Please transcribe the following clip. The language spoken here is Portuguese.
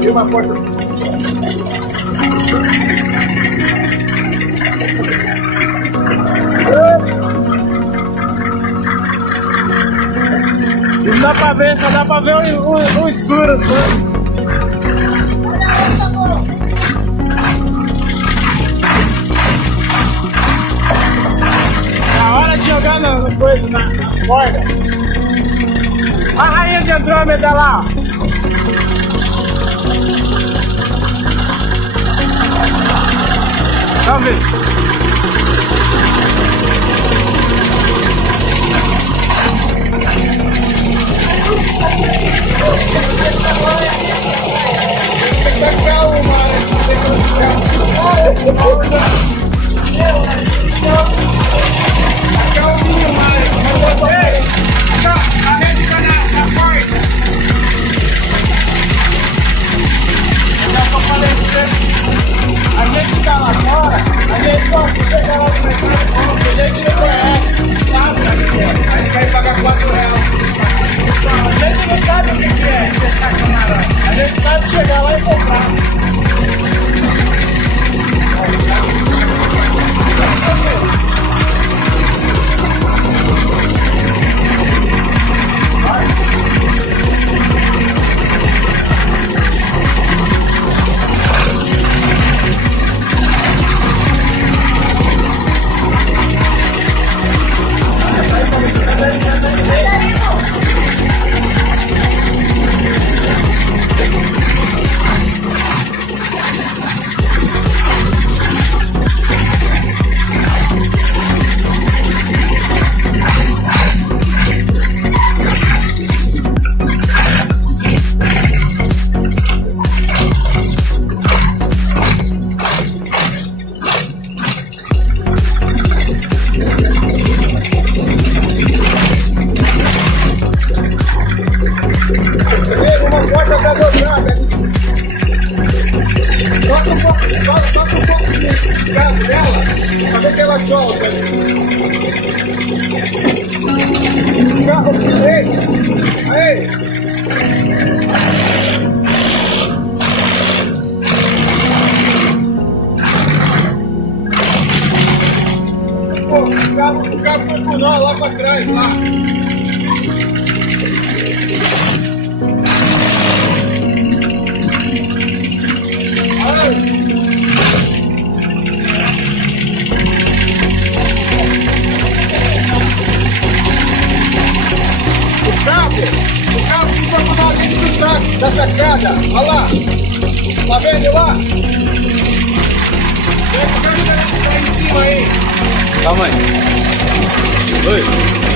Tem uma porta. Não dá pra ver, só dá pra ver o escuro. Na hora de jogar na coisa, na corda. A rainha de Andrômeda lá. Vamos ver. A gente tá lá fora, a gente pode pegar lá no mercado, a gente não conhece, sabe? A gente vai pagar R$4. A gente não sabe o que é pescar camarão, a gente sabe chegar lá e comprar. Uma porta tá dobrada. Solta um pouco de gás dela, pra ver se ela solta. Carro, ei! Aí! Pô, o cabo foi com nó lá pra trás, lá. O cabo ficou com a dentro do saco, da sacada. Olha lá. Tá vendo lá? Vem com o cabo em cima aí. Calma aí. Oi.